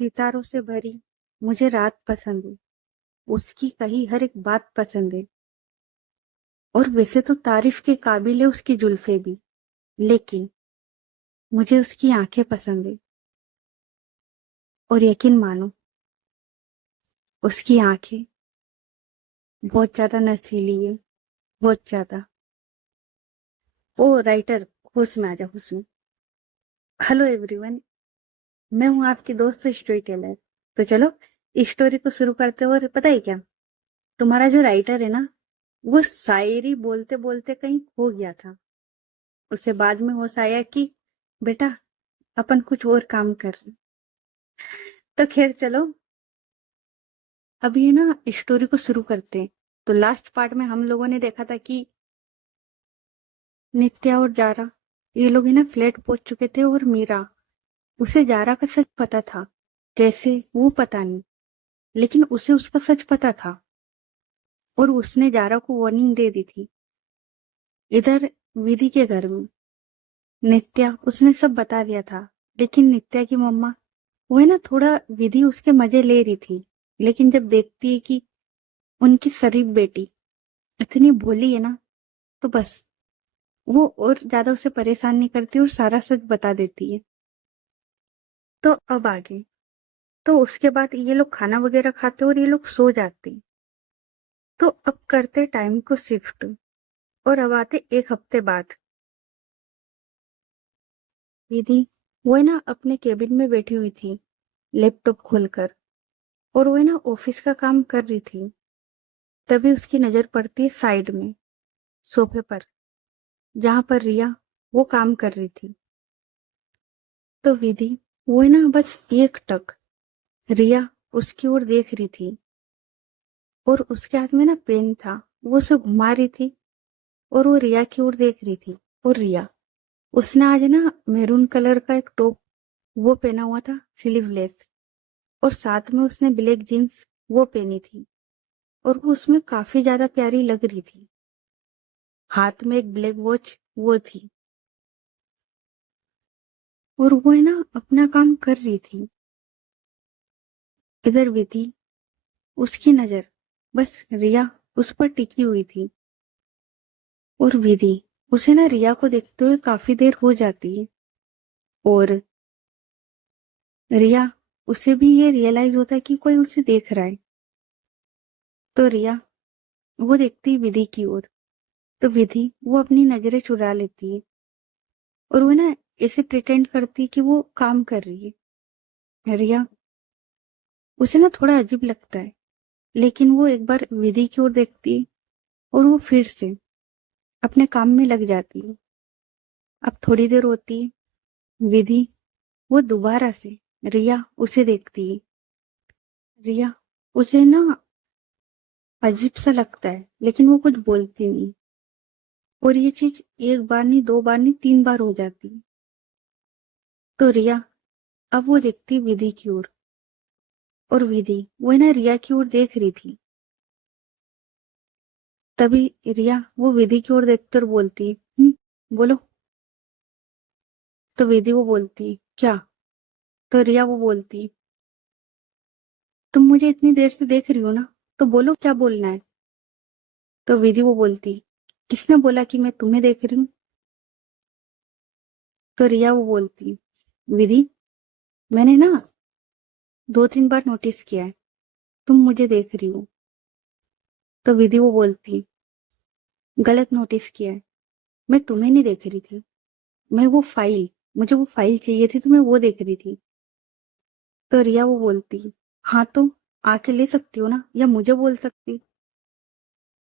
सितारों से भरी मुझे रात पसंद है। उसकी कही हर एक बात पसंद है। और वैसे तो तारीफ के काबिल है उसकी जुल्फे भी, लेकिन मुझे उसकी आंखें पसंद है। और यकीन मानो, उसकी आंखें बहुत ज्यादा नशीली है, बहुत ज्यादा। ओ राइटर, होश में आ जा, होश में। हेलो एवरीवन, मैं हूं आपकी दोस्त स्टोरी टेलर। तो चलो इस स्टोरी को शुरू करते हैं। और पता है क्या, तुम्हारा जो राइटर है ना, वो शायरी बोलते बोलते कहीं खो गया था। उससे बाद में होश आया कि बेटा, अपन कुछ और काम कर रहे हैं। तो खैर चलो, अब ये ना स्टोरी को शुरू करते हैं। तो लास्ट पार्ट में हम लोगों ने देखा था कि नित्या और जारा, ये लोग है ना फ्लैट पहुंच चुके थे। और मीरा, उसे जारा का सच पता था। कैसे वो पता नहीं, लेकिन उसे उसका सच पता था। और उसने जारा को वार्निंग दे दी थी। इधर विधि के घर में नित्या, उसने सब बता दिया था। लेकिन नित्या की मम्मा, वो है ना थोड़ा, विधि उसके मजे ले रही थी। लेकिन जब देखती है कि उनकी शरीफ बेटी इतनी भोली है ना, तो बस वो और ज्यादा उसे परेशान नहीं करती और सारा सच बता देती है। तो अब आगे, तो उसके बाद ये लोग खाना वगैरह खाते और ये लोग सो जाते। तो अब करते टाइम को शिफ्ट, और अब आते एक हफ्ते बाद। विधि, वो है ना अपने केबिन में बैठी हुई थी, लैपटॉप खोलकर। और वो है ना ऑफिस का काम कर रही थी। तभी उसकी नजर पड़ती है साइड में, सोफे पर, जहां पर रिया वो काम कर रही थी। तो विधि, वो है ना बस एक टक, रिया उसकी ओर देख रही थी। और उसके हाथ में ना पेन था, वो उसे घुमा रही थी। और वो रिया की ओर देख रही थी। और रिया, उसने आज ना मैरून कलर का एक टॉप वो पहना हुआ था, स्लीवलेस। और साथ में उसने ब्लैक जींस वो पहनी थी। और वो उसमें काफी ज्यादा प्यारी लग रही थी। हाथ में एक ब्लैक वॉच वो थी। और वो है ना अपना काम कर रही थी। इधर विधि, उसकी नजर बस रिया उस पर टिकी हुई थी। और विधि, उसे ना रिया को देखते हुए काफी देर हो जाती है। और रिया, उसे भी ये रियलाइज होता है कि कोई उसे देख रहा है। तो रिया, वो देखती है विधि की ओर। तो विधि, वो अपनी नजरें चुरा लेती है। और वो ना ऐसे प्रिटेंड करती है कि वो काम कर रही है। रिया, उसे ना थोड़ा अजीब लगता है। लेकिन वो एक बार विधि की ओर देखती है और वो फिर से अपने काम में लग जाती है। अब थोड़ी देर होती है, विधि, वो दोबारा से, रिया उसे देखती है। रिया, उसे ना अजीब सा लगता है, लेकिन वो कुछ बोलती नहीं। और ये चीज एक बार नहीं, दो बार नहीं, तीन बार हो जाती है। तो रिया, अब वो देखती है विधि की ओर। और विधि, वो है ना रिया की ओर देख रही थी। तभी रिया, वो विधि की ओर देखकर और बोलती है, बोलो। तो विधि वो बोलती है, क्या? तो रिया वो बोलती है, तुम मुझे इतनी देर से देख रही हो ना, तो बोलो क्या बोलना है। तो विधि वो बोलती, किसने बोला कि मैं तुम्हें देख रही हूँ? तो रिया वो बोलती, विधि, मैंने ना दो तीन बार नोटिस किया है, तुम मुझे देख रही हो। तो विधि वो बोलती, गलत नोटिस किया है, मैं तुम्हें नहीं देख रही थी। मैं वो फाइल, मुझे वो फाइल चाहिए थी, तो मैं वो देख रही थी। तो रिया वो बोलती, हाँ तो आके ले सकती हो ना, या मुझे बोल सकती,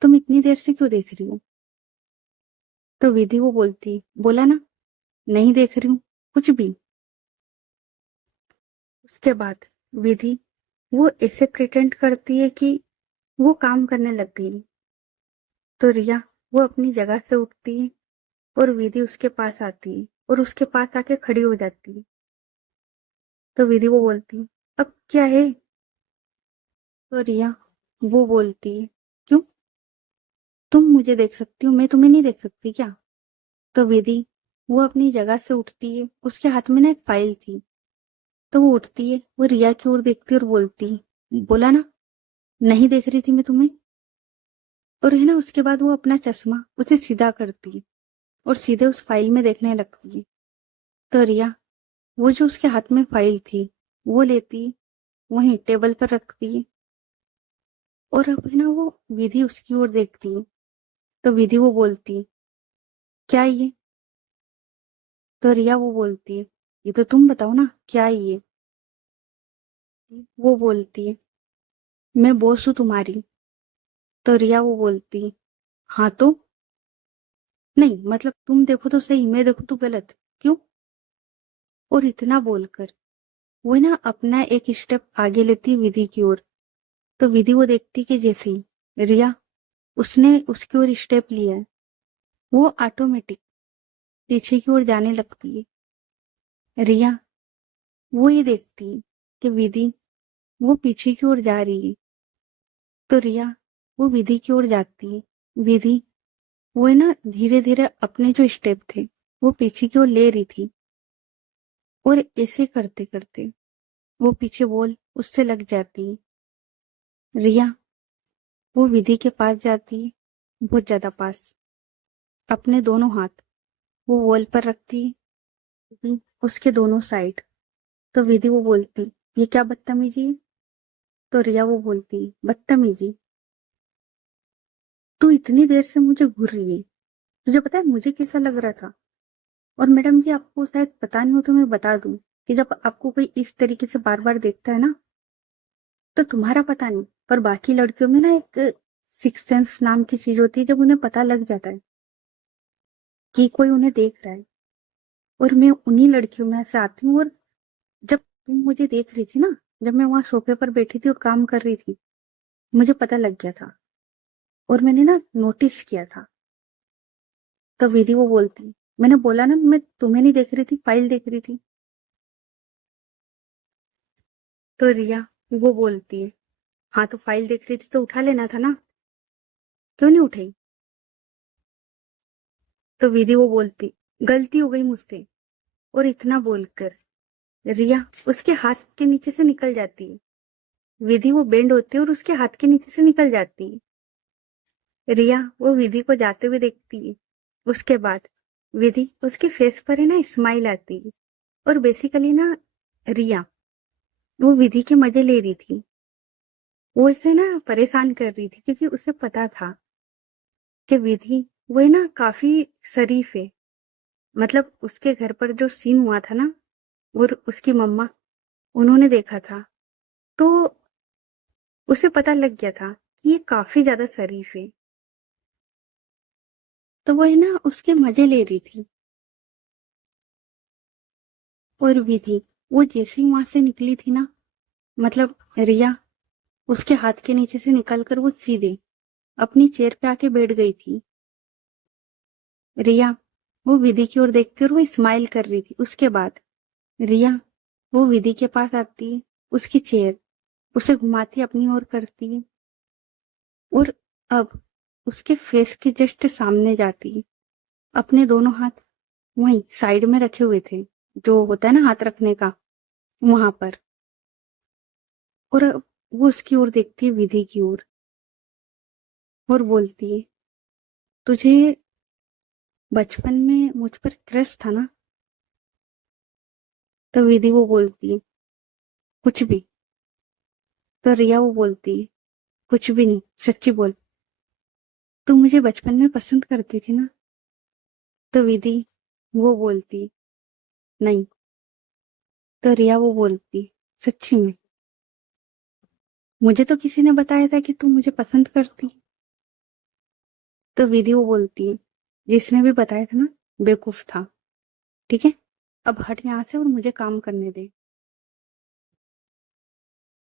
तुम इतनी देर से क्यों देख रही हो? तो विधि वो बोलती, बोला ना, नहीं देख रही हूँ कुछ भी। उसके बाद विधि, वो ऐसे प्रिटेंड करती है कि वो काम करने लग गई। तो रिया, वो अपनी जगह से उठती है और विधि उसके पास आती है और उसके पास आके खड़ी हो जाती है। तो विधि वो बोलती, अब क्या है? तो रिया, वो बोलती है, क्यों? तुम मुझे देख सकती हो, मैं तुम्हें नहीं देख सकती क्या? तो विधि, वो अपनी जगह से उठती है, उसके हाथ में ना एक फाइल थी। तो वो उठती है, वो रिया की ओर देखती है और बोलती, बोला ना, नहीं देख रही थी मैं तुम्हें। और है ना, उसके बाद वो अपना चश्मा उसे सीधा करती है और सीधे उस फाइल में देखने लगती है। तो रिया वो जो उसके हाथ में फाइल थी वो लेती, वहीं टेबल पर रखती है। और अब है ना, वो विधि उसकी ओर देखती है। तो विधि वो बोलती, क्या ये? तो रिया वो बोलती है, ये तो तुम बताओ ना, क्या है ये? वो बोलती है, मैं बॉस हूँ तुम्हारी। तो रिया वो बोलती, हाँ तो? नहीं मतलब तुम देखो तो सही, मैं देखो तो गलत, क्यों? और इतना बोलकर वो ना अपना एक स्टेप आगे लेती विधि की ओर। तो विधि वो देखती कि जैसे ही रिया उसने उसकी ओर स्टेप लिया है, वो ऑटोमेटिक पीछे की ओर जाने लगती है। रिया वो ये देखती है कि विधि वो पीछे की ओर जा रही है। तो रिया वो विधि की ओर जाती है। विधि वो है ना, धीरे धीरे अपने जो स्टेप थे वो पीछे की ओर ले रही थी। और ऐसे करते करते वो पीछे वॉल उससे लग जाती है। रिया वो विधि के पास जाती है, बहुत ज्यादा पास। अपने दोनों हाथ वो वॉल पर रखती है, उसके दोनों साइड। तो विधि वो बोलती, ये क्या बदतमीजी है? तो रिया वो बोलती, बदतमीजी? तू इतनी देर से मुझे घूर रही है, तुझे पता है मुझे कैसा लग रहा था? और मैडम जी आपको शायद पता नहीं हो तो मैं बता दूं कि जब आपको कोई इस तरीके से बार बार देखता है ना, तो तुम्हारा पता नहीं, पर बाकी लड़कियों में ना एक सिक्स सेंस नाम की चीज होती है, जब उन्हें पता लग जाता है कि कोई उन्हें देख रहा है। और मैं उन्हीं लड़कियों में से आती हूँ। और जब तुम मुझे देख रही थी ना, जब मैं वहां सोफे पर बैठी थी और काम कर रही थी, मुझे पता लग गया था और मैंने ना नोटिस किया था। तो विधि वो बोलती, मैंने बोला ना मैं तुम्हें नहीं देख रही थी, फाइल देख रही थी। तो रिया वो बोलती है, हाँ तो फाइल देख रही थी तो उठा लेना था ना, क्यों नहीं उठाई? तो विधि वो बोलती, गलती हो गई मुझसे। और इतना बोलकर रिया उसके हाथ के नीचे से निकल जाती है। विधि वो बेंड होती है और उसके हाथ के नीचे से निकल जाती है। रिया वो विधि को जाते हुए देखती है। उसके बाद विधि उसके फेस पर है ना स्माइल आती है। और बेसिकली ना, रिया वो विधि के मजे ले रही थी। वो इसे ना परेशान कर रही थी क्योंकि उसे पता था कि विधि वो है ना काफी शरीफ है। मतलब उसके घर पर जो सीन हुआ था ना, और उसकी मम्मा उन्होंने देखा था, तो उसे पता लग गया था कि ये काफी ज्यादा शरीफ है। तो वो है ना उसके मजे ले रही थी। और विधि वो जैसे ही वहां से निकली थी ना, मतलब रिया उसके हाथ के नीचे से निकलकर वो सीधे अपनी चेयर पे आके बैठ गई थी। रिया वो विधि की ओर देखती और वो स्माइल कर रही थी। उसके बाद रिया वो विधि के पास आती है, उसकी चेयर उसे घुमाती अपनी ओर करती है। और अब उसके फेस के जस्ट सामने जाती है। अपने दोनों हाथ वहीं साइड में रखे हुए थे, जो होता है ना हाथ रखने का, वहां पर। और अब वो उसकी ओर देखती है, विधि की ओर, और बोलती है, तुझे बचपन में मुझ पर क्रश था ना? तो विधि वो बोलती है, कुछ भी। तो रिया वो बोलती है, कुछ भी नहीं, सच्ची बोल, तू मुझे बचपन में पसंद करती थी ना? तो विधि वो बोलती, नहीं। तो रिया वो बोलती, सच्ची में? मुझे तो किसी ने बताया था कि तू मुझे पसंद करती। तो विधि वो बोलती है, जिसने भी बताया था ना, बेवकूफ था। ठीक है, अब हट यहाँ से और मुझे काम करने दे।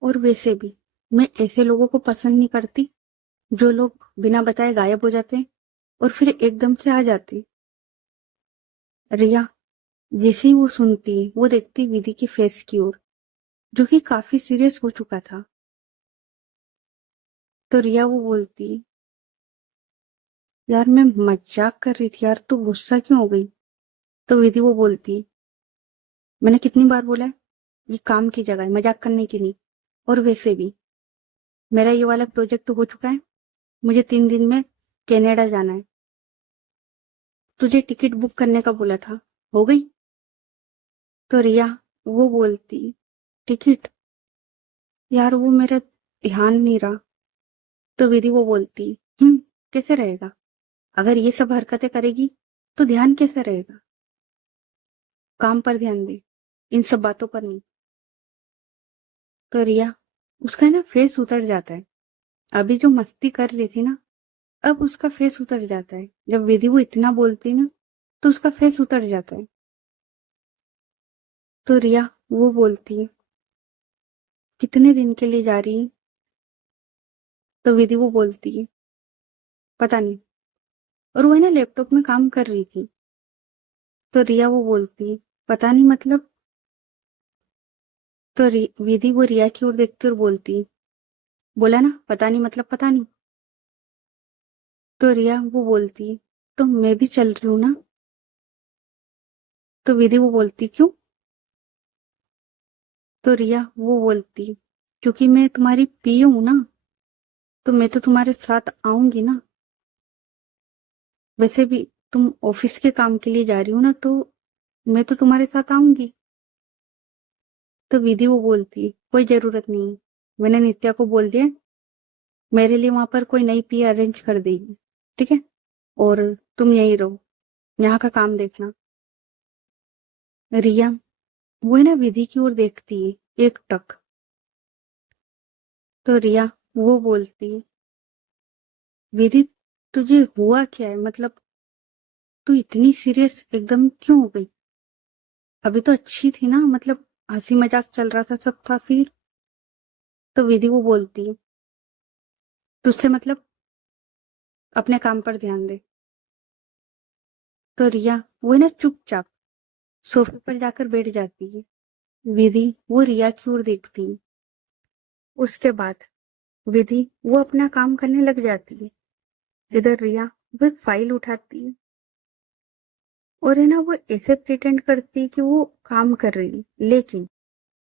और वैसे भी मैं ऐसे लोगों को पसंद नहीं करती, जो लोग बिना बताए गायब हो जाते हैं और फिर एकदम से आ जाते हैं। रिया जैसे ही वो सुनती वो देखती विधि की फेस की ओर, जो कि काफी सीरियस हो चुका था। तो रिया वो बोलती, यार मैं मजाक कर रही थी यार, तू गुस्सा क्यों हो गई? तो विधि वो बोलती, मैंने कितनी बार बोला है ये काम की जगह है, मजाक करने की नहीं। और वैसे भी मेरा ये वाला प्रोजेक्ट हो चुका है, मुझे 3 दिन में कनाडा जाना है। तुझे टिकट बुक करने का बोला था, हो गई? तो रिया वो बोलती, टिकट? यार वो मेरा ध्यान नहीं रहा। तो विधि वो बोलती, कैसे रहेगा? अगर ये सब हरकतें करेगी तो ध्यान कैसे रहेगा? काम पर ध्यान दे, इन सब बातों पर नहीं। तो रिया, उसका ना फेस उतर जाता है। अभी जो मस्ती कर रही थी ना, अब उसका फेस उतर जाता है। जब विधि वो इतना बोलती ना, तो उसका फेस उतर जाता है। तो रिया वो बोलती है, कितने दिन के लिए जा रही है? तो विधि वो बोलती है, पता नहीं। और वो है ना लैपटॉप में काम कर रही थी। तो रिया वो बोलती है, पता नहीं मतलब? तो विधि वो रिया की ओर देखती और बोलती, बोला ना पता नहीं मतलब पता नहीं। तो रिया वो बोलती, तो मैं भी चल रही हूँ ना। तो विधि वो बोलती, क्यों? तो रिया वो बोलती, क्योंकि मैं तुम्हारी पी हूं ना, तो मैं तो तुम्हारे साथ आऊंगी ना। वैसे भी तुम ऑफिस के काम के लिए जा रही हो ना, तो मैं तो तुम्हारे साथ आऊंगी। तो विधि वो बोलती, कोई जरूरत नहीं, मैंने नित्या को बोल दिया, मेरे लिए वहां पर कोई नई पी अरेंज कर देगी, ठीक है? और तुम यहीं रहो, यहाँ का काम देखना। रिया वो है ना विधि की ओर देखती है एक टक। तो रिया वो बोलती, विधि तुझे हुआ क्या है? मतलब तू इतनी सीरियस एकदम क्यों हो गई? अभी तो अच्छी थी ना, मतलब हंसी मजाक चल रहा था, सब था। फिर तो विधि वो बोलती, तुझसे मतलब अपने काम पर ध्यान दे। तो रिया वो है ना चुपचाप सोफे पर जाकर बैठ जाती है। विधि वो रिया की ओर देखती है। उसके बाद विधि वो अपना काम करने लग जाती है। इधर रिया वो एक फाइल उठाती है और है ना वो ऐसे प्रिटेंड करती है कि वो काम कर रही है, लेकिन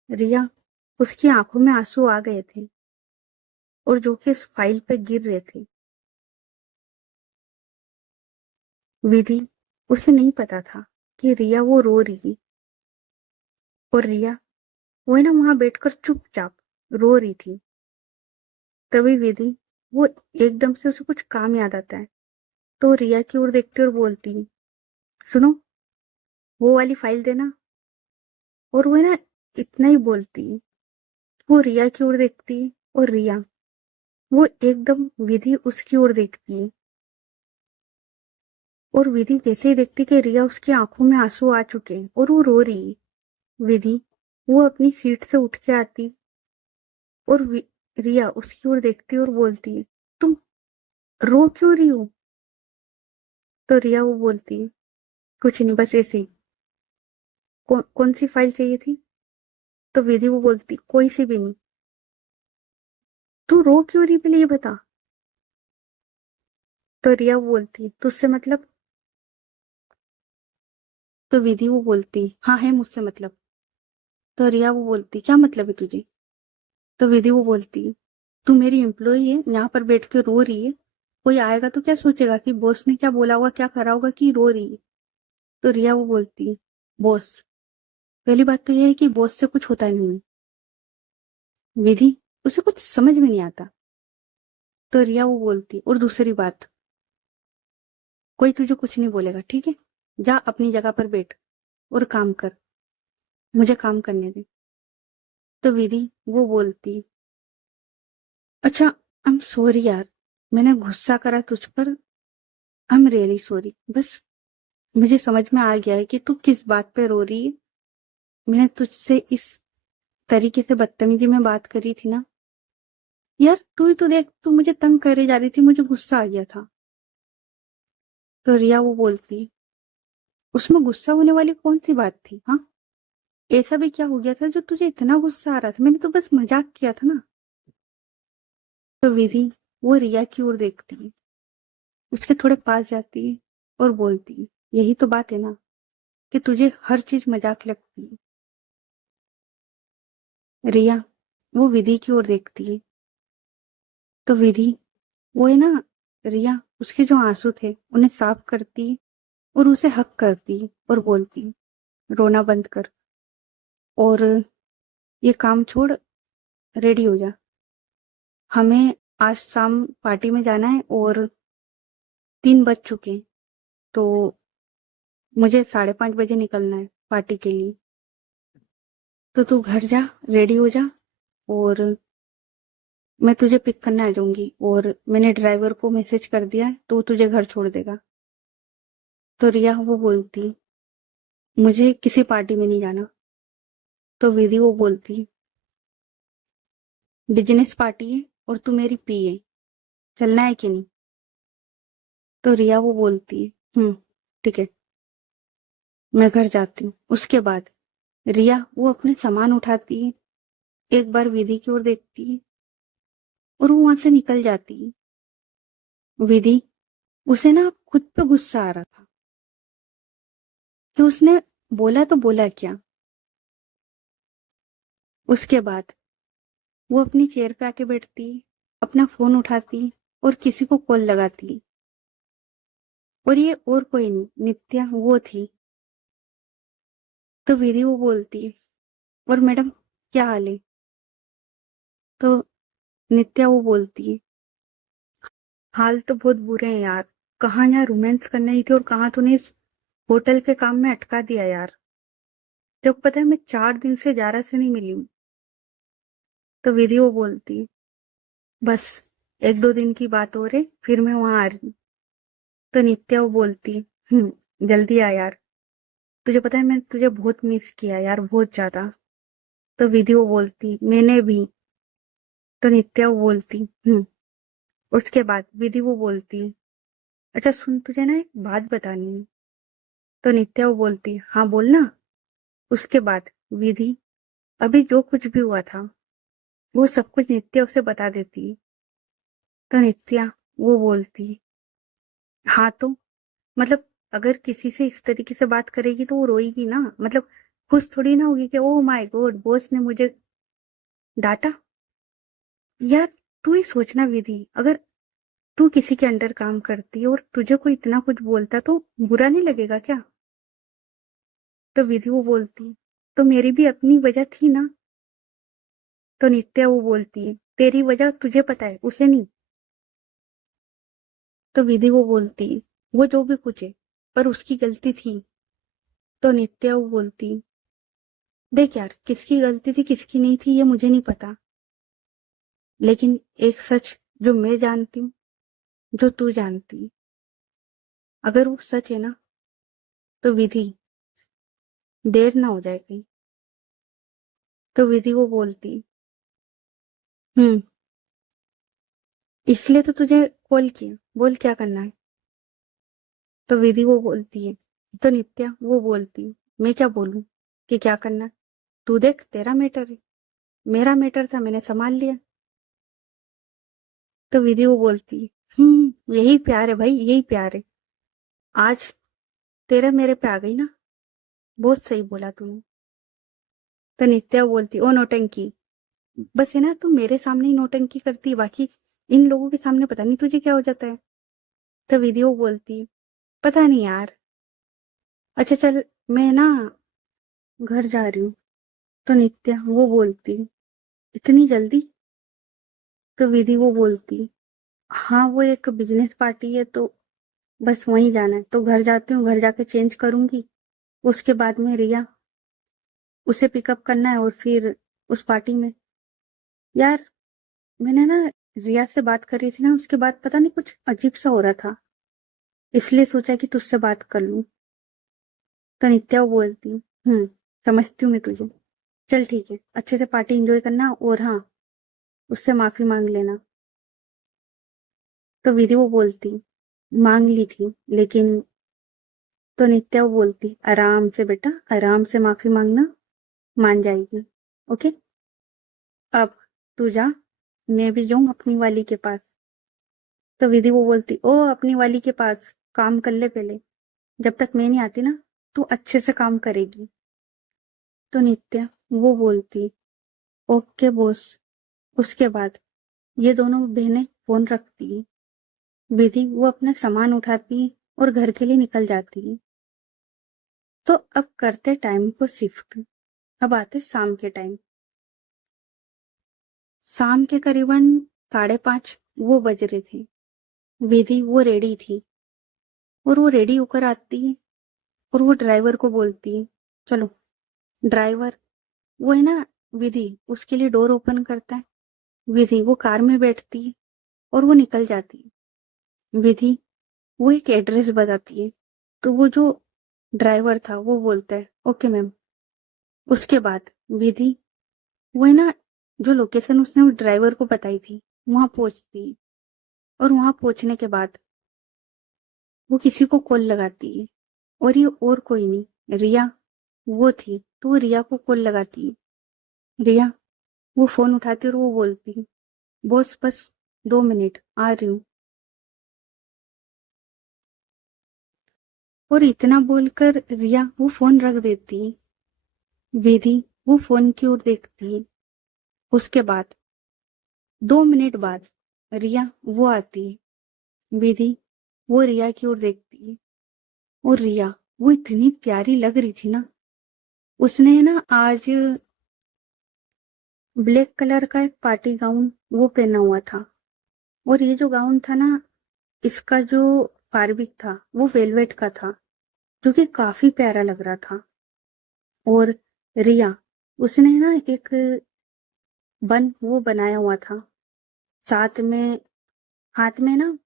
रिया उसकी आंखों में आंसू आ गए थे और जो कि इस फाइल पे गिर रहे थे। विधि उसे नहीं पता था कि रिया वो रो रही, और रिया वो है ना वहां बैठकर चुपचाप रो रही थी। तभी विधि वो एकदम से उसे कुछ काम याद आता है, तो रिया की ओर देखती और बोलती, सुनो, वो वाली फाइल देना। और वो है ना इतना ही बोलती, वो रिया की ओर देखती, और रिया वो एकदम विधि उसकी ओर देखती है। और विधि जैसे ही देखती कि रिया उसकी आंखों में आंसू आ चुके हैं और वो रो रही है, विधि वो अपनी सीट से उठ के आती, और रिया उसकी ओर देखती और बोलती है, तुम रो क्यों रही हो? तो रिया वो बोलती है, कुछ नहीं, बस ऐसे ही। कौन सी फाइल चाहिए थी? तो विधि वो बोलती, कोई सी भी नहीं। तू रो क्यों रही, पहले ये बता। तो रिया वो बोलती, तुझसे मतलब? तो विधि वो बोलती, हाँ है मुझसे मतलब। तो रिया वो बोलती, क्या मतलब है तुझे? तो विधि वो बोलती, तू मेरी एम्प्लॉई है, यहाँ पर बैठ के रो रही है, कोई आएगा तो क्या सोचेगा कि बॉस ने क्या बोला होगा, क्या करा होगा कि रो रही है। तो रिया वो बोलती, बॉस? पहली बात तो यह है कि बॉस से कुछ होता नहीं है। विधि उसे कुछ समझ में नहीं आता। तो रिया वो बोलती, और दूसरी बात, कोई तुझे कुछ नहीं बोलेगा, ठीक है? जा अपनी जगह पर बैठ और काम कर, मुझे काम करने दे। तो विधि वो बोलती, अच्छा, आई एम सॉरी यार, मैंने गुस्सा करा तुझ पर, आई एम रियली सॉरी। बस मुझे समझ में आ गया है कि तू किस बात पे रो रही है। मैंने तुझसे इस तरीके से बदतमीजी में बात करी थी ना। यार तू ही तो देख, तू मुझे तंग करे जा रही थी, मुझे गुस्सा आ गया था। तो रिया वो बोलती, उसमें गुस्सा होने वाली कौन सी बात थी? हाँ, ऐसा भी क्या हो गया था जो तुझे इतना गुस्सा आ रहा था? मैंने तो बस मजाक किया था ना। तो विधि वो रिया की ओर देखती है, उसके थोड़े पास जाती है और बोलती है, यही तो बात है ना, कि तुझे हर चीज मजाक लगती है। रिया वो विधि की ओर देखती है। तो विधि वो है ना, रिया उसके जो आंसू थे उन्हें साफ करती और उसे हक करती और बोलती, रोना बंद कर और ये काम छोड़, रेडी हो जा। हमें आज शाम पार्टी में जाना है और 3 बज चुके हैं, तो मुझे 5:30 बजे निकलना है पार्टी के लिए। तो तू घर जा, रेडी हो जा और मैं तुझे पिक करने आ जाऊंगी, और मैंने ड्राइवर को मैसेज कर दिया है तो वो तुझे घर छोड़ देगा। तो रिया वो बोलती, मुझे किसी पार्टी में नहीं जाना। तो विधि वो बोलती, बिजनेस पार्टी है और तू मेरी पी है, चलना है कि नहीं? तो रिया वो बोलती है, ठीक है, मैं घर जाती हूँ। उसके बाद रिया वो अपने सामान उठाती है, एक बार विधि की ओर देखती है और वो वहां से निकल जाती है। विधि उसे ना खुद पे गुस्सा आ रहा था कि उसने बोला तो बोला क्या। उसके बाद वो अपनी चेयर पे आके बैठती, अपना फोन उठाती और किसी को कॉल लगाती। और ये और कोई नहीं, नित्या वो थी। तो विधि वो बोलती, और मैडम क्या हाल है? तो नित्या वो बोलती है, हाल तो बहुत बुरे हैं यार, कहाँ यहाँ रोमांस करने ही थी और कहाँ तूने इस होटल के काम में अटका दिया यार। तो पता है मैं 4 दिन से जारा से नहीं मिली हूँ। तो विधि वो बोलती, बस 1-2 दिन की बात हो रही, फिर मैं वहां आ रही हूँ। तो नित्या वो बोलती, जल्दी आ यार, तुझे पता है मैं तुझे बहुत मिस किया यार, बहुत ज्यादा। तो विधि वो बोलती, मैंने भी। तो नित्या वो बोलती, उसके बाद विधि वो बोलती, अच्छा सुन, तुझे ना एक बात बतानी है। तो नित्या वो बोलती, हाँ बोलना। उसके बाद विधि अभी जो कुछ भी हुआ था वो सब कुछ नित्या उसे बता देती। तो नित्या वो बोलती, हाँ तो मतलब अगर किसी से इस तरीके से बात करेगी तो वो रोएगी ना, मतलब खुश थोड़ी ना होगी कि ओ माय गॉड बॉस ने मुझे डांटा। यार तू ही सोचना विधि, अगर तू किसी के अंडर काम करती है और तुझे कोई इतना कुछ बोलता तो बुरा नहीं लगेगा क्या? तो विधि वो बोलती, तो मेरी भी अपनी वजह थी ना। तो नित्या वो बोलती है, तेरी वजह तुझे पता है, उसे नहीं। तो विधि वो बोलती है, वो जो भी कुछ है पर उसकी गलती थी। तो नित्या वो बोलती, देख यार किसकी गलती थी किसकी नहीं थी ये मुझे नहीं पता, लेकिन एक सच जो मैं जानती हूँ, जो तू जानती, अगर वो सच है ना, तो विधि देर ना हो जाए कहीं। तो विधि वो बोलती, हम्म इसलिए तो तुझे कॉल किया, बोल क्या करना है? तो विधि वो बोलती है, तो नित्या वो बोलती, मैं क्या बोलूं कि क्या करना है? तू देख तेरा मैटर है, मेरा मैटर था मैंने संभाल लिया। तो विधि वो बोलती, यही प्यार है भाई, यही प्यार है। आज तेरा मेरे पे आ गई ना, बहुत सही बोला तूने। तो नित्या बोलती, ओ नौटंकी, बस है ना तू मेरे सामने ही नौटंकी करती है, बाकी इन लोगों के सामने पता नहीं तुझे क्या हो जाता है। तो विधि वो बोलती, पता नहीं यार, अच्छा चल मैं ना घर जा रही हूँ। तो नित्या वो बोलती, इतनी जल्दी? तो विधि वो बोलती, हाँ वो एक बिजनेस पार्टी है तो बस वहीं जाना है, तो घर जाती हूँ, घर जाके चेंज करूंगी। उसके बाद में रिया उसे पिकअप करना है और फिर उस पार्टी में। यार मैंने ना रिया से बात करी थी ना, उसके बाद पता नहीं कुछ अजीब सा हो रहा था, इसलिए सोचा कि तुझसे बात कर लूं। तो नित्या वो बोलती, समझती हूँ मैं तुझे, चल ठीक है, अच्छे से पार्टी एंजॉय करना और हाँ उससे माफी मांग लेना। तो विधि वो बोलती, मांग ली थी लेकिन। तो नित्या वो बोलती, आराम से बेटा, आराम से माफी मांगना, मान जाएगी। ओके, अब तू जा, मैं भी जाऊं अपनी वाली के पास। तो विधि वो बोलती, ओ अपनी वाली के पास काम कर ले पहले, जब तक मैं नहीं आती ना तू अच्छे से काम करेगी। तो नित्या वो बोलती, ओके बॉस। उसके बाद ये दोनों बहनें फोन रखती। विधि वो अपना सामान उठाती और घर के लिए निकल जाती। तो अब करते टाइम को शिफ्ट। अब आते शाम के टाइम। शाम के करीबन 5:30 वो बज रहे थे। विधि वो रेडी थी और वो रेडी होकर आती और वो ड्राइवर को बोलती, चलो। ड्राइवर वो है ना, विधि उसके लिए डोर ओपन करता है। विधि वो कार में बैठती और वो निकल जाती। विधि वो एक एड्रेस बताती है। तो वो जो ड्राइवर था वो बोलता है, ओके मैम। उसके बाद विधि वो है ना, जो लोकेशन उसने उस ड्राइवर को बताई थी वहां पहुंचती। और वहां पहुंचने के बाद वो किसी को कॉल लगाती है। और ये और कोई नहीं, रिया वो थी। तो वो रिया को कॉल लगाती है। रिया वो फोन उठाती और वो बोलती, बॉस बस 2 मिनट आ रही हूँ। और इतना बोलकर रिया वो फोन रख देती। विधि वो फोन की ओर देखती। उसके बाद 2 मिनट बाद रिया वो आती। विधि वो रिया की ओर देखती। और रिया वो इतनी प्यारी लग रही थी ना। उसने ना आज ब्लैक कलर का एक पार्टी गाउन वो पहना हुआ था। और ये जो गाउन था ना, इसका जो फैब्रिक था वो वेलवेट का था, जो कि काफी प्यारा लग रहा था। और रिया उसने ना एक बन वो बनाया हुआ था। साथ में हाथ में ना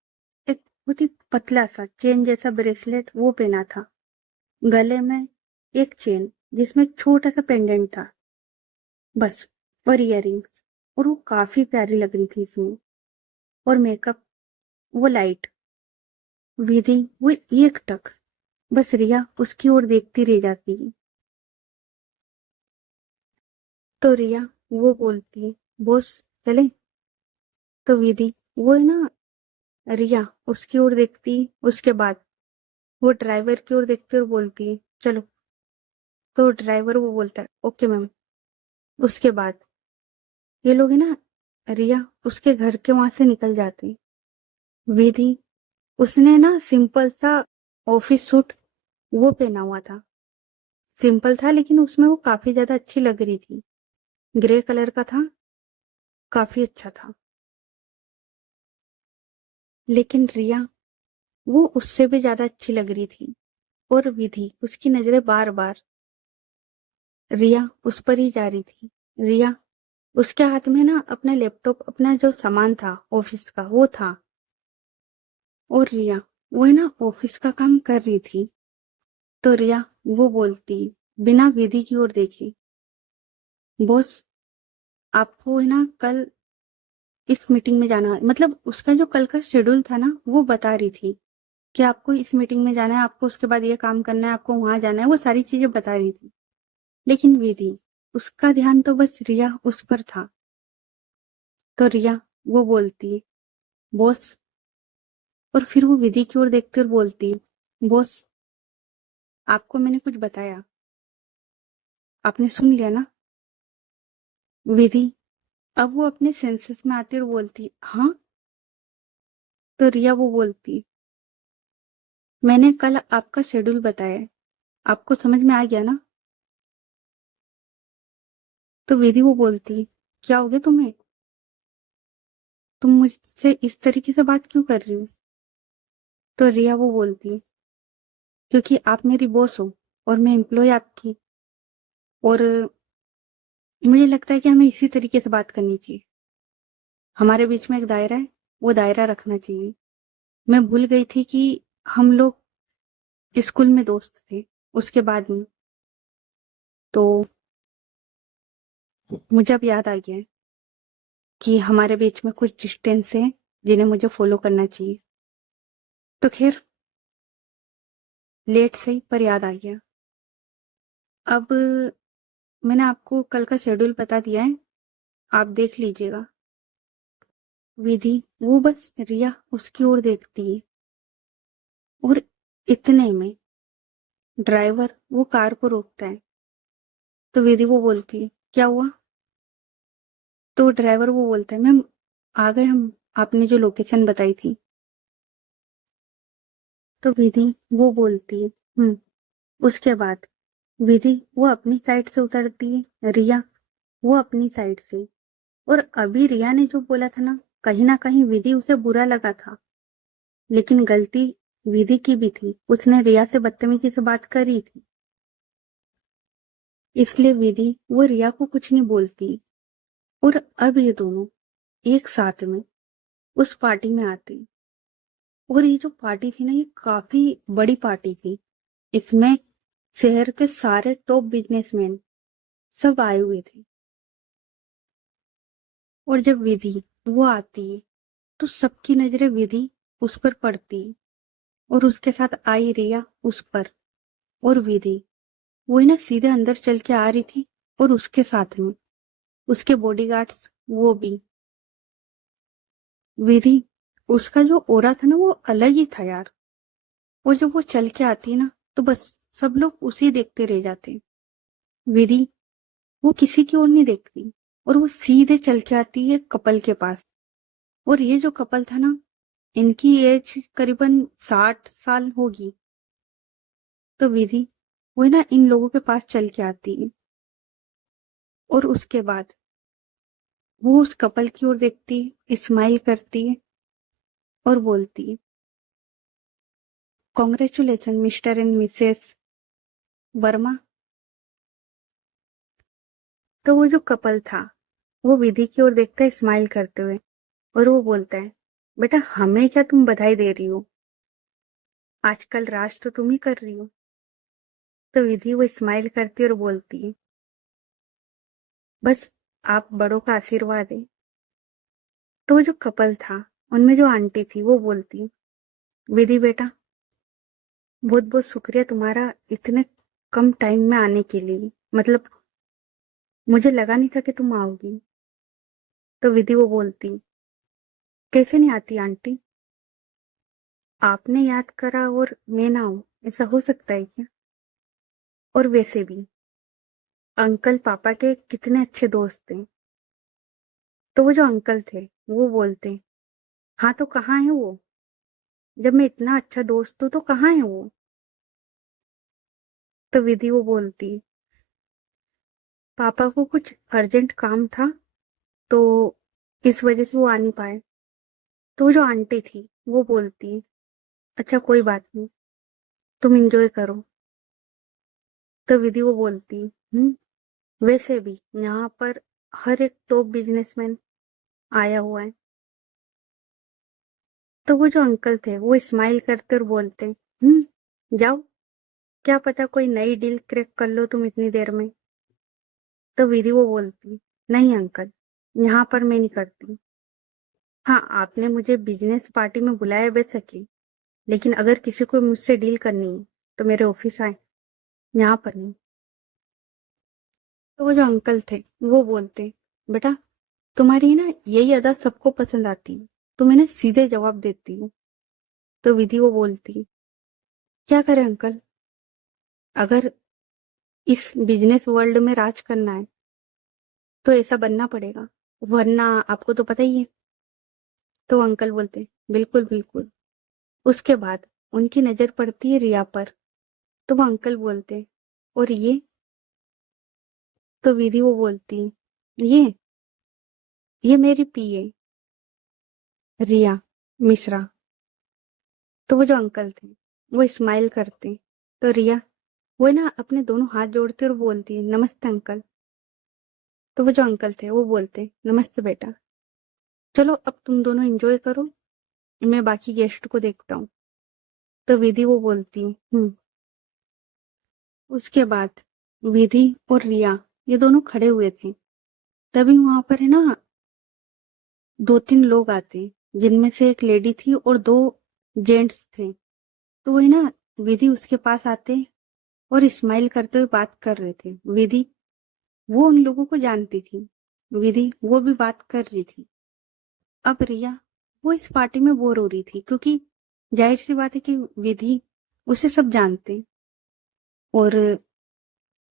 एक बहुत ही पतला सा चेन जैसा ब्रेसलेट वो पहना था। गले में एक चेन जिसमें एक छोटा सा पेंडेंट था, बस। और इयररिंग्स। और वो काफी प्यारी लग रही थी इसमें। और मेकअप वो लाइट। विधि वो एक टक। बस रिया उसकी ओर देखती रह जाती है। तो रिया वो बोलती है, बॉस चले। तो विधि वो है ना, रिया उसकी ओर देखती। उसके बाद वो ड्राइवर की ओर देखती और बोलती है, चलो। तो ड्राइवर वो बोलता है, ओके मैम। उसके बाद ये लोग है ना, रिया उसके घर के वहां से निकल जाती। विधि उसने ना सिंपल सा ऑफिस सूट वो पहना हुआ था। सिंपल था लेकिन उसमें वो काफी ज्यादा अच्छी लग रही थी। ग्रे कलर का था, काफी अच्छा था। लेकिन रिया वो उससे भी ज्यादा अच्छी लग रही थी। और विधि उसकी नजरें बार बार रिया उस पर ही जा रही थी। रिया उसके हाथ में ना अपना लैपटॉप, अपना जो सामान था ऑफिस का वो था। और रिया वो है ना ऑफिस का काम कर रही थी। तो रिया वो बोलती बिना विधि की ओर देखे, बॉस आपको है ना कल इस मीटिंग में जाना है। मतलब उसका जो कल का शेड्यूल था ना वो बता रही थी कि आपको इस मीटिंग में जाना है, आपको उसके बाद ये काम करना है, आपको वहां जाना है, वो सारी चीजें बता रही थी। लेकिन विधि उसका ध्यान तो बस रिया उस पर था। तो रिया वो बोलती, बॉस। और फिर वो विधि की ओर देखती और बोलती, बॉस आपको मैंने कुछ बताया, आपने सुन लिया ना। विधि अब वो अपने सेंसेस में आती और बोलती, हाँ। तो रिया वो बोलती, मैंने कल आपका शेड्यूल बताया, आपको समझ में आ गया ना। तो विधि वो बोलती, क्या हो गया तुम्हें, तुम मुझसे इस तरीके से बात क्यों कर रही हो। तो रिया वो बोलती, क्योंकि आप मेरी बॉस हो और मैं एम्प्लॉय आपकी। और मुझे लगता है कि हमें इसी तरीके से बात करनी चाहिए। हमारे बीच में एक दायरा है, वो दायरा रखना चाहिए। मैं भूल गई थी कि हम लोग स्कूल में दोस्त थे। उसके बाद में तो मुझे अब याद आ गया है कि हमारे बीच में कुछ डिस्टेंस है जिन्हें मुझे फॉलो करना चाहिए। तो खैर, लेट सही पर याद आ गया। अब मैंने आपको कल का शेड्यूल बता दिया है, आप देख लीजिएगा। विधि वो बस रिया उसकी ओर देखती है। और इतने में ड्राइवर वो कार को रोकता है। तो विधि वो बोलती है, क्या हुआ। तो ड्राइवर वो बोलता है, मैम आ गए हम, आपने जो लोकेशन बताई थी। तो विधि वो बोलती है, उसके बाद विधि वो अपनी साइड से उतरती है, रिया वो अपनी साइड से। और अभी रिया ने जो बोला था ना कहीं विधि उसे बुरा लगा था, लेकिन गलती विधि की भी थी, उसने रिया से बदतमीजी से बात करी थी। इसलिए विधि वो रिया को कुछ नहीं बोलती। और अब ये दोनों एक साथ में उस पार्टी में आते। और ये जो पार्टी थी ना, ये काफी बड़ी पार्टी थी। इसमें शहर के सारे टॉप बिजनेसमैन सब आए हुए थे। और जब विधि वो आती है तो सबकी नजरें विधि उस पर पड़ती है, और उसके साथ आई रिया उस पर। और विधि वो ना सीधे अंदर चल के आ रही थी, और उसके साथ में उसके बॉडीगार्ड्स वो भी। विधि उसका जो ओरा था ना वो अलग ही था यार। और जब वो चल के आती ना तो बस सब लोग उसी देखते रह जाते। विधि वो किसी की ओर नहीं देखती, और वो सीधे चल के आती है कपल के पास। और ये जो कपल था ना, इनकी एज करीबन 60 साल होगी। तो विधि वो ना इन लोगों के पास चल के आती है, और उसके बाद वो उस कपल की ओर देखती है, स्माइल करती है और बोलती है, congratulation mister and Mrs Verma. तो वो जो कपल था वो विधि की ओर देखता है स्माइल करते हुए, और वो बोलता है, बेटा हमें क्या तुम बधाई दे रही हो, आजकल राज तो तुम ही कर रही हो। तो विधि वो स्माइल करती और बोलती है, बस आप बड़ों का आशीर्वाद है। तो वो जो कपल था उनमें जो आंटी थी वो बोलती, विधि बेटा बहुत बहुत शुक्रिया तुम्हारा इतने कम टाइम में आने के लिए, मतलब मुझे लगा नहीं था कि तुम आओगी। तो विधि वो बोलती, कैसे नहीं आती आंटी, आपने याद करा और मैं ना आऊं, ऐसा हो सकता है क्या? और वैसे भी अंकल पापा के कितने अच्छे दोस्त थे। तो वो जो अंकल थे वो बोलते, हाँ तो कहाँ है वो, जब मैं इतना अच्छा दोस्त हूँ तो कहाँ है वो? तो विधि वो बोलती, पापा को कुछ अर्जेंट काम था, तो इस वजह से वो आ नहीं पाए। तो वो जो आंटी थी वो बोलती, अच्छा कोई बात नहीं, तुम एंजॉय करो। तो विधि वो बोलती, वैसे भी यहाँ पर हर एक टॉप बिजनेसमैन आया हुआ है। तो वो जो अंकल थे वो स्माइल करते और बोलते, जाओ, क्या पता कोई नई डील क्रैक कर लो तुम इतनी देर में। तो विधि वो बोलती, नहीं अंकल, यहाँ पर मैं नहीं करती। हाँ आपने मुझे बिजनेस पार्टी में बुलाया बेशक, लेकिन अगर किसी को मुझसे डील करनी है तो मेरे ऑफिस आए, यहाँ पर नहीं। तो वो जो अंकल थे वो बोलते, बेटा तुम्हारी ना यही अदा सबको पसंद आती है, तुम इन्हें सीधे जवाब देती हो। तो विधि वो बोलती, क्या करें अंकल, अगर इस बिजनेस वर्ल्ड में राज करना है तो ऐसा बनना पड़ेगा, वरना आपको तो पता ही है। तो अंकल बोलते, बिल्कुल बिल्कुल। उसके बाद उनकी नजर पड़ती है रिया पर। तो वो अंकल बोलते, और तो विधि वो बोलती, ये ये मेरी पीए रिया मिश्रा। तो वो जो अंकल थे वो स्माइल करते। तो रिया वो ना अपने दोनों हाथ जोड़ती और बोलती, नमस्ते अंकल। तो वो जो अंकल थे वो बोलते, नमस्ते बेटा, चलो अब तुम दोनों एंजॉय करो, मैं बाकी गेस्ट को देखता हूँ। तो विधि वो बोलती, उसके बाद विधि और रिया ये दोनों खड़े हुए थे। तभी वहां पर है ना 2-3 लोग आते, जिनमें से एक लेडी थी और 2 जेंट्स थे। तो वही ना विधि उसके पास आते और स्माइल करते हुए बात कर रहे थे। विधि वो उन लोगों को जानती थी, विधि वो भी बात कर रही थी। अब रिया वो इस पार्टी में बोर हो रही थी, क्योंकि जाहिर सी बात है कि विधि उसे सब जानते, और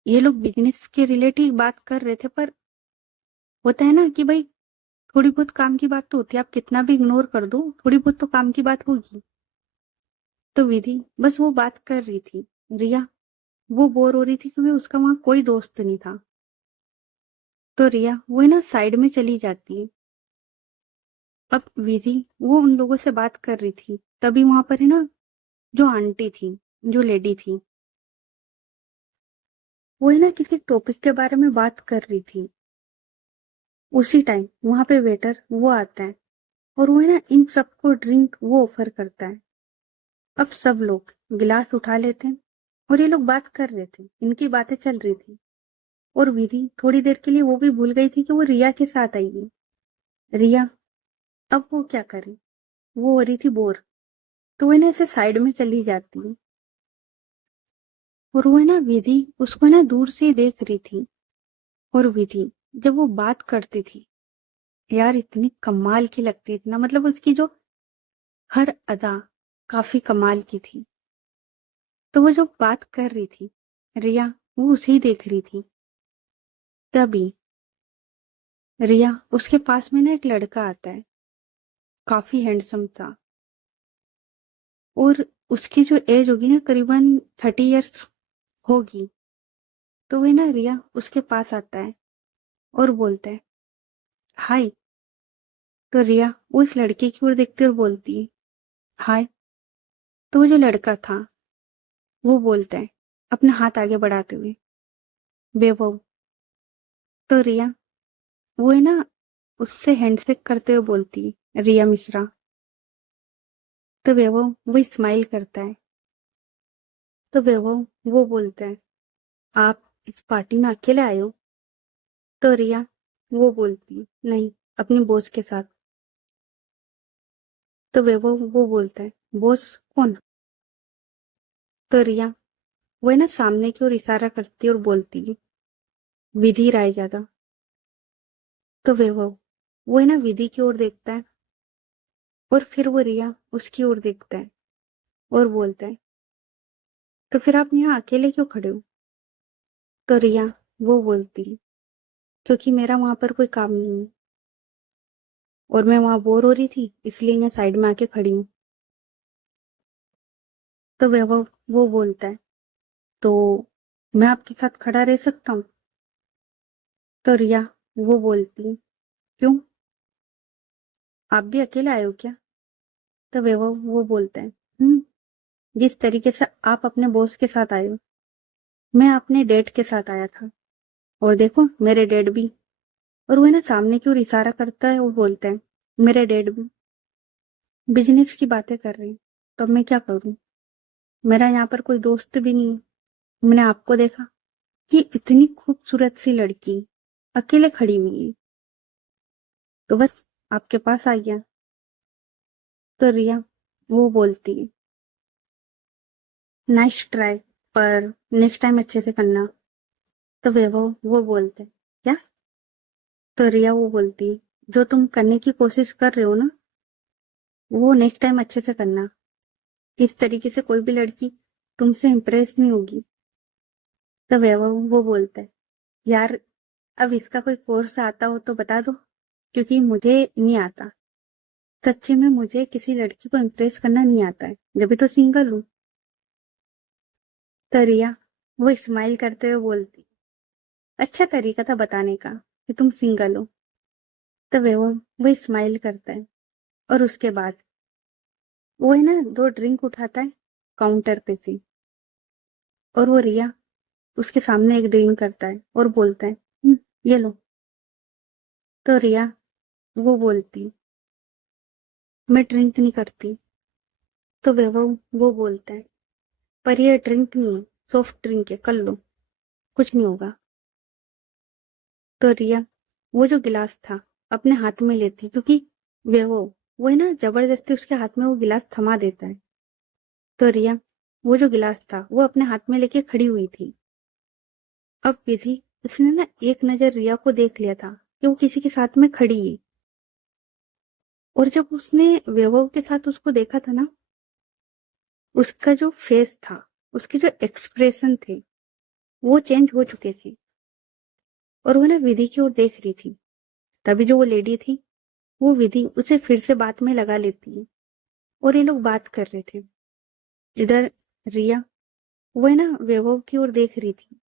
ये लोग बिजनेस के रिलेटिव बात कर रहे थे। पर होता है ना कि भाई थोड़ी बहुत काम की बात तो होती है, आप कितना भी इग्नोर कर दो, थोड़ी बहुत तो काम की बात होगी। तो विधि बस वो बात कर रही थी। रिया वो बोर हो रही थी क्योंकि उसका वहां कोई दोस्त नहीं था। तो रिया वो है ना साइड में चली जाती है। अब विधि वो उन लोगों से बात कर रही थी, तभी वहां पर है ना जो आंटी थी, जो लेडी थी, वो है ना किसी टॉपिक के बारे में बात कर रही थी। उसी टाइम वहां पे वेटर वो आता है और वो है ना इन सबको ड्रिंक वो ऑफर करता है। अब सब लोग गिलास उठा लेते हैं और ये लोग बात कर रहे थे, इनकी बातें चल रही थी। और विधि थोड़ी देर के लिए वो भी भूल गई थी कि वो रिया के साथ आई है। रिया अब वो क्या करे, वो हो रही थी बोर, तो वो है ना ऐसे साइड में चली जाती है। और वो है ना विधि उसको है ना दूर से ही देख रही थी। और विधि जब वो बात करती थी, यार इतनी कमाल की लगती थी ना, मतलब उसकी जो हर अदा काफी कमाल की थी। तो वो जो बात कर रही थी, रिया वो उसे ही देख रही थी। तभी रिया उसके पास में ना एक लड़का आता है, काफी हैंडसम था। और उसकी जो एज होगी ना करीबन 30 इयर्स होगी। तो वह ना रिया उसके पास आता है और बोलता है हाय। तो रिया वो इस लड़के की ओर देखती है और बोलती है हाय। तो वो जो लड़का था वो बोलता है अपना हाथ आगे बढ़ाते हुए बेवो। तो रिया वो है ना उससे हैंडशेक करते हुए बोलती है रिया मिश्रा। तो वैभव वो स्माइल करता है। तो वैभव वो बोलता है आप इस पार्टी में अकेले आए हो। तो रिया वो बोलती है नहीं, अपनी बॉस के साथ। तो वैभव वो बोलता है बॉस कौन। तो रिया वो है ना सामने की ओर इशारा करती है और बोलती है विधि राय ज्यादा। तो वैभव वो है ना विधि की ओर देखता है और फिर वो रिया उसकी ओर देखता है और बोलता है तो फिर आप यहाँ अकेले क्यों खड़े हो। तो रिया वो बोलती है क्योंकि मेरा वहां पर कोई काम नहीं है और मैं वहां बोर हो रही थी इसलिए यहाँ साइड में आके खड़ी हूँ। तो वैभव वो बोलता है तो मैं आपके साथ खड़ा रह सकता हूँ। तो रिया वो बोलती है क्यों, आप भी अकेले आए हो क्या। तो वैभव वो बोलता है जिस तरीके से आप अपने बॉस के साथ आए हो मैं अपने डैड के साथ आया था, और देखो मेरे डैड भी। और वो है ना सामने की ओर इशारा करता है और बोलता है मेरे डैड भी बिजनेस की बातें कर रहे हैं, तो अब मैं क्या करूं, मेरा यहाँ पर कोई दोस्त भी नहीं है। मैंने आपको देखा कि इतनी खूबसूरत सी लड़की अकेले खड़ी हुई है, तो बस आपके पास आ गया। तो रिया वो बोलती है नाइस ट्राई, पर नेक्स्ट टाइम अच्छे से करना। तो वैभव वो बोलते हैं क्या। तो रिया वो बोलती है जो तुम करने की कोशिश कर रहे हो ना वो नेक्स्ट टाइम अच्छे से करना, इस तरीके से कोई भी लड़की तुमसे इम्प्रेस नहीं होगी। तो वैभव वो बोलता है यार अब इसका कोई कोर्स आता हो तो बता दो, क्योंकि मुझे नहीं आता। सच्ची में मुझे किसी लड़की को इम्प्रेस करना नहीं आता है, जब भी तो सिंगल हूँ। तो रिया वो स्माइल करते हुए बोलती अच्छा तरीका था बताने का कि तुम सिंगल हो। तो वो स्माइल करता है और उसके बाद वो है ना 2 ड्रिंक उठाता है काउंटर पे से। और वो रिया उसके सामने एक ड्रिंक करता है और बोलता है ये लो। तो रिया वो बोलती मैं ड्रिंक नहीं करती। तो वैभव वो बोलता है पर ये ड्रिंक नहीं है, सॉफ्ट ड्रिंक है, कर लो, कुछ नहीं होगा। तो रिया वो जो गिलास था अपने हाथ में लेती, क्योंकि वो है ना जबरदस्ती उसके हाथ में वो गिलास थमा देता है। तो रिया वो जो गिलास था वो अपने हाथ में लेके खड़ी हुई थी। अब विधि उसने ना एक नजर रिया को देख लिया था कि वो किसी के साथ में खड़ी है। और जब उसने वैभव के साथ उसको देखा था ना, उसका जो फेस था, उसके जो एक्सप्रेशन थे वो चेंज हो चुके थे। और वो ना विधि की ओर देख रही थी। तभी जो वो लेडी थी वो विधि उसे फिर से बात में लगा लेती है और ये लोग बात कर रहे थे। इधर रिया वो है ना वैभव की ओर देख रही थी,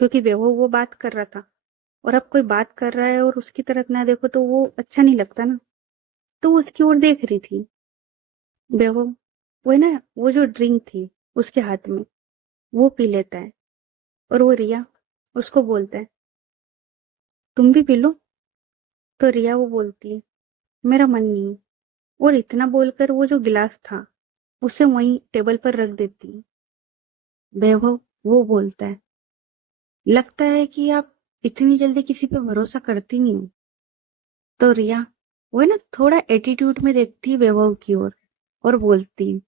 क्योंकि वैभव वो बात कर रहा था और अब कोई बात कर रहा है और उसकी तरफ ना देखो तो वो अच्छा नहीं लगता ना, तो वो उसकी ओर देख रही थी। वैभव वो है ना वो जो ड्रिंक थी उसके हाथ में वो पी लेता है और वो रिया उसको बोलता है, तुम भी पी लो। तो रिया वो बोलती है, मेरा मन नहीं। और इतना बोलकर वो जो गिलास था उसे वहीं टेबल पर रख देती है। वैभव वो बोलता है, लगता है कि आप इतनी जल्दी किसी पे भरोसा करती नहीं हो। तो रिया वो है ना थोड़ा एटीट्यूड में देखती है वैभव की ओर और बोलती है,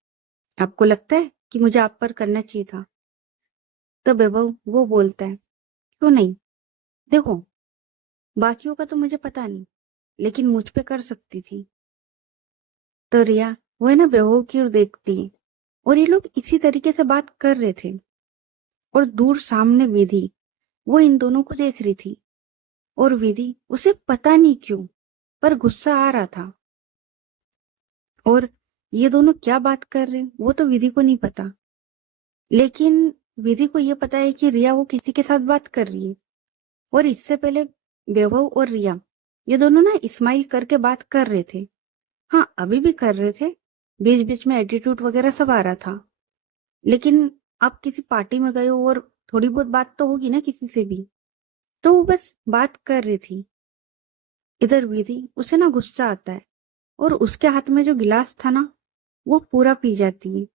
आपको लगता है कि मुझे आप पर करना चाहिए था? तो वैभव वो बोलता है, क्यों नहीं, देखो बाकियों का तो मुझे पता नहीं, लेकिन मुझ पे कर सकती थी। तो रिया वो है ना वैभव की ओर देखती है और ये लोग इसी तरीके से बात कर रहे थे और दूर सामने विधि वो इन दोनों को देख रही थी और विधि उसे पता नहीं क्यों पर गुस्सा आ रहा था। और ये दोनों क्या बात कर रहे हैं वो तो विधि को नहीं पता, लेकिन विधि को ये पता है कि रिया वो किसी के साथ बात कर रही है। और इससे पहले वैभव और रिया ये दोनों ना इस्माइल करके बात कर रहे थे। हाँ अभी भी कर रहे थे, बीच बीच में एटीट्यूड वगैरह सब आ रहा था, लेकिन आप किसी पार्टी में गए हो और थोड़ी बहुत बात तो होगी ना किसी से भी, तो वो बस बात कर रही थी। इधर विधि उसे ना गुस्सा आता है और उसके हाथ में जो गिलास था ना वो पूरा पी जाती है।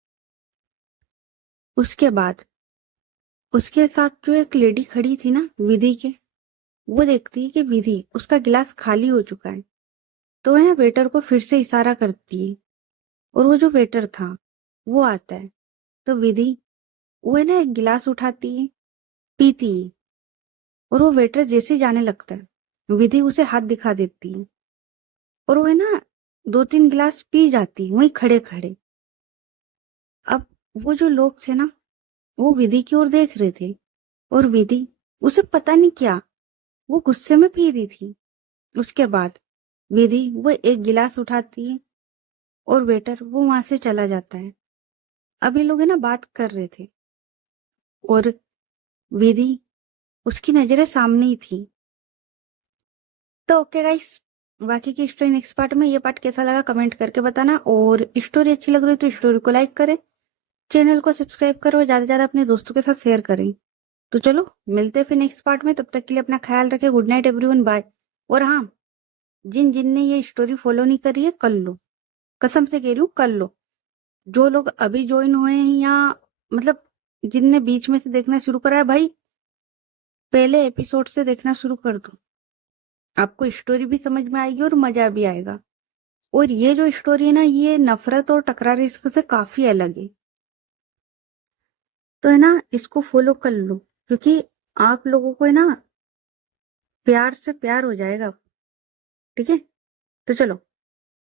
उसके बाद उसके साथ जो एक लेडी खड़ी थी ना विधि के, वो देखती है कि विधि उसका गिलास खाली हो चुका है, तो वह ना वेटर को फिर से इशारा करती है और वो जो वेटर था वो आता है। तो विधि वो है ना एक गिलास उठाती है, पीती है और वो वेटर जैसे ही जाने लगता है विधि उसे हाथ दिखा देती है और वो है ना 2-3 गिलास पी जाती है वहीं खड़े खड़े। अब वो जो लोग थे ना वो विधि की ओर देख रहे थे और विधि उसे पता नहीं क्या वो गुस्से में पी रही थी। उसके बाद विधि वो एक गिलास उठाती है और वेटर वो वहां से चला जाता है। अब ये लोग है ना बात कर रहे थे और विधि उसकी नजरें सामने ही थी। तो ओके गाइस, बाकी की स्टोरी नेक्स्ट पार्ट में। ये पार्ट कैसा लगा कमेंट करके बताना, और स्टोरी अच्छी लग रही है तो स्टोरी को लाइक करें, चैनल को सब्सक्राइब करो और ज्यादा से ज्यादा अपने दोस्तों के साथ शेयर करें। तो चलो मिलते हैं फिर नेक्स्ट पार्ट में, तब तक के लिए अपना ख्याल रखें। Good night everyone, bye. और हाँ, जिन जिन ने ये स्टोरी फॉलो नहीं करी है कर लो, कसम से कह रही हूँ कर लो। जो लोग अभी ज्वाइन हुए हैं या मतलब जिनने बीच में से देखना शुरू करा है, भाई पहले एपिसोड से देखना शुरू कर दो, आपको स्टोरी भी समझ में आएगी और मजा भी आएगा। और ये जो स्टोरी है ना ये नफरत और टकरार इश्क से काफी अलग है, तो है ना इसको फॉलो कर लो, क्योंकि आप लोगों को है ना प्यार से प्यार हो जाएगा। ठीक है, तो चलो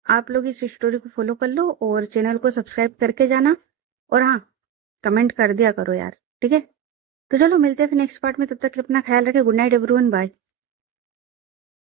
आप लोग इस स्टोरी को फॉलो कर लो और चैनल को सब्सक्राइब करके जाना, और हाँ कमेंट कर दिया करो यार। ठीक है, तो चलो मिलते हैं फिर नेक्स्ट पार्ट में, तब तक अपना ख्याल रखें। Good night everyone, bye.